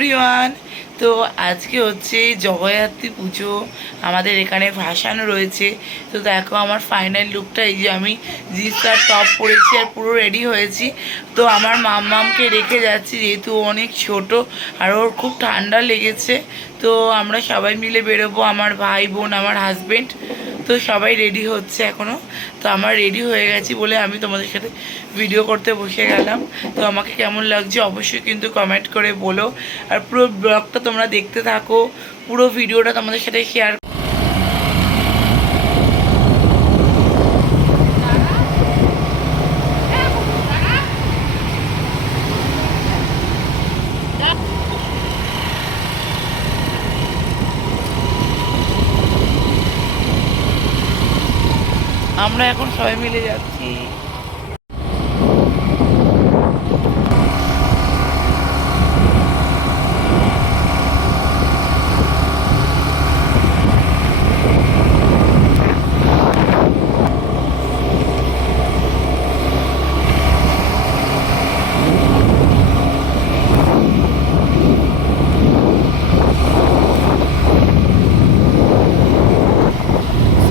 Everyone. তো আজকে হচ্ছে জগদ্ধাত্রী পুজো, আমাদের এখানে ভাসানো রয়েছে। তো দেখো আমার ফাইনাল লুকটা, এই যে আমি জিন্স আর টপ পরেছি আর পুরো রেডি হয়েছি। তো আমার মাম্মামকে রেখে যাচ্ছি, যেহেতু অনেক ছোট আর ওর খুব ঠান্ডা লেগেছে। তো আমরা সবাই মিলে বেরোবো, আমার ভাই বোন আমার হাজবেন্ড। তো সবাই রেডি হচ্ছে এখনও। তো আমার রেডি হয়ে গেছি বলে আমি তোমাদের সাথে ভিডিও করতে বসে গেলাম। তো আমাকে কেমন লাগছে অবশ্যই কিন্তু কমেন্ট করে বলো। আর পুরো ব্লগটা তোমরা দেখতে থাকো, পুরো ভিডিওটা তোমাদের সাথে শেয়ার। আমরা এখন সবাই মিলে যাচ্ছি।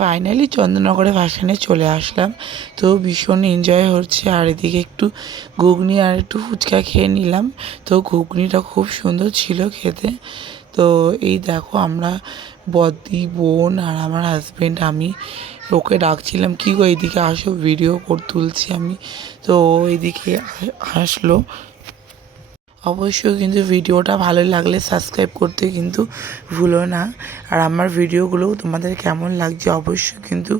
ফাইনালি চন্দননগরে ভাসানে চলে আসলাম। তো ভীষণ এনজয় হচ্ছে। আর এদিকে একটু ঘুগনি আর একটু ফুচকা খেয়ে নিলাম। তো ঘুগনিটা খুব সুন্দর ছিল খেতে। তো এই দেখো আমরা বদি বোন আর আমার হাজব্যান্ড, আমি ওকে ডাকছিলাম কি গো এইদিকে আসো, ভিডিও তুলছি আমি। তো এইদিকে আসলো। অবশ্যই কিন্তু ভিডিওটা ভালো লাগলে সাবস্ক্রাইব করতে কিন্তু ভুলো না। আর আমার ভিডিওগুলো তোমাদের কেমন লাগছে অবশ্যই কিন্তু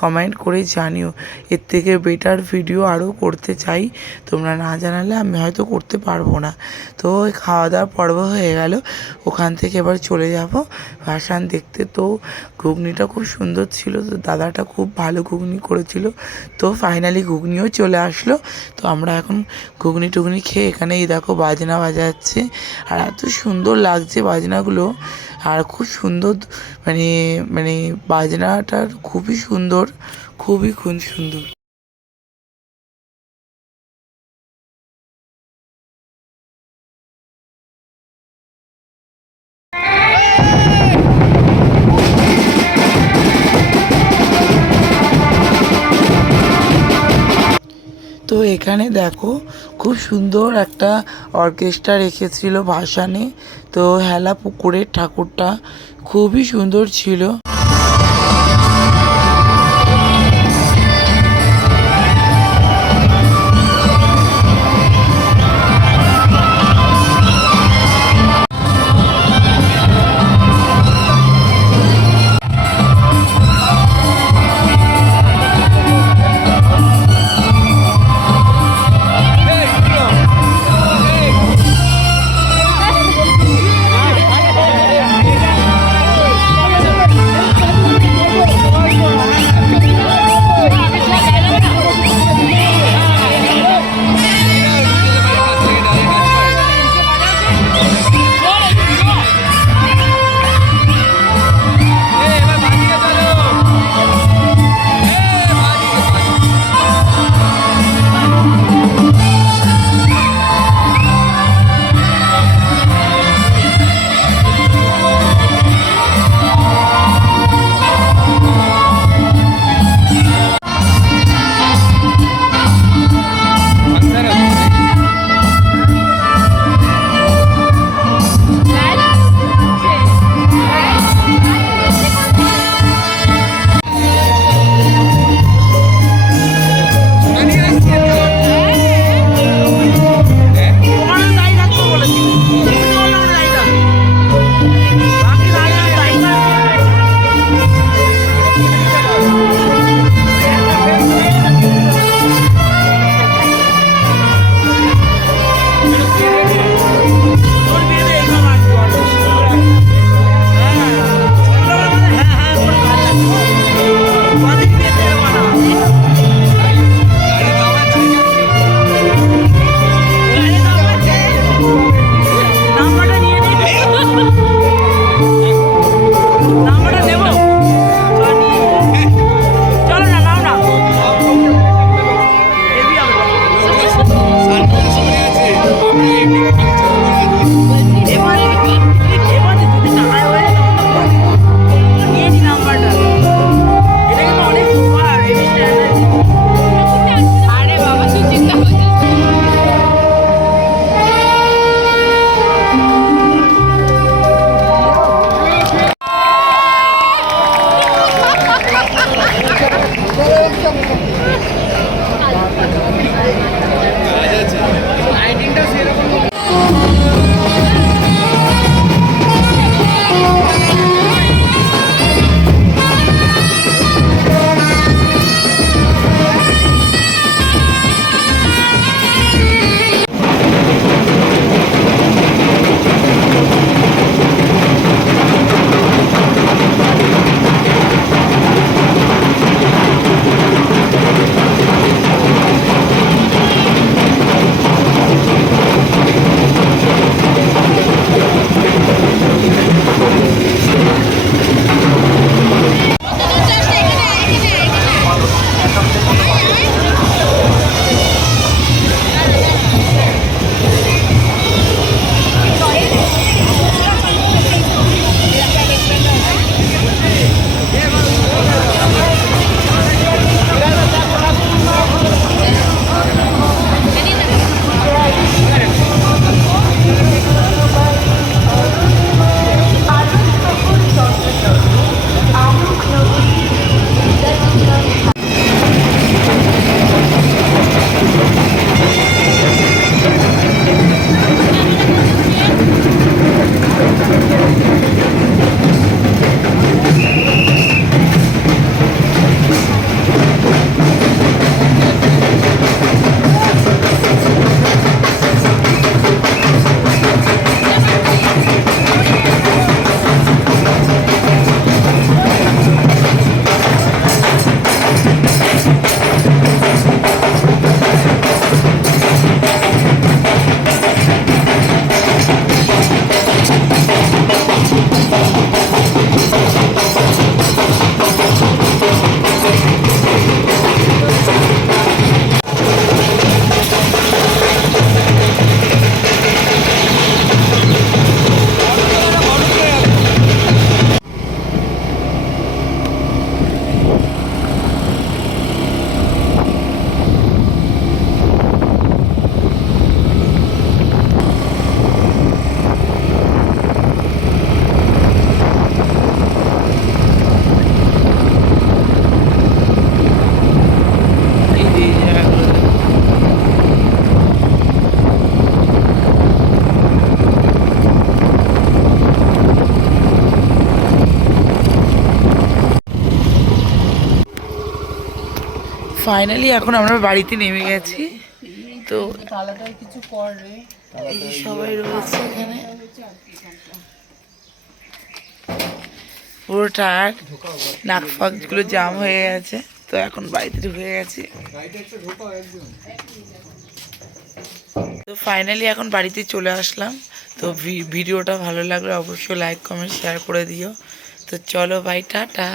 কমেন্ট করে জানিও। এর থেকে বেটার ভিডিও আরও করতে চাই, তোমরা না জানালে আমি হয়তো করতে পারবো না। তো খাওয়া দাওয়ার পর্ব হয়ে গেল, ওখান থেকে এবার চলে যাব ভাসান দেখতে। তো ঘুগনিটা খুব সুন্দর ছিল, তো দাদাটা খুব ভালো ঘুগনি করেছিল। তো ফাইনালি ঘুগনিও চলে আসলো। তো আমরা এখন ঘুগনি টুগনি খেয়ে এখানে এই দেখো বাজনা বাজাচ্ছে। আর এত সুন্দর লাগছে বাজনাগুলো, আর খুব সুন্দর মানে মানে বাজনাটা খুবই সুন্দর, খুবই খুব সুন্দর। তো এখানে দেখো খুব সুন্দর একটা অর্কেস্ট্রা রেখেছিল ভাসানে। তো হেলা পুকুরের ঠাকুরটা খুবই সুন্দর ছিল। ফাইনালি এখন আমরা বাড়িতে নেমে গেছি। তো কিছু করে এই যে সবাই রয়েছে এখানে, পুরো টায়ার্ড, নাক ফাঁকগুলো জাম হয়ে গেছে। তো এখন বাড়িতে ঢুকে গেছি। তো ফাইনালি এখন বাড়িতে চলে আসলাম। তো ভিডিওটা ভালো লাগলে অবশ্যই লাইক কমেন্ট শেয়ার করে দিও। তো চলো ভাই, টাটা।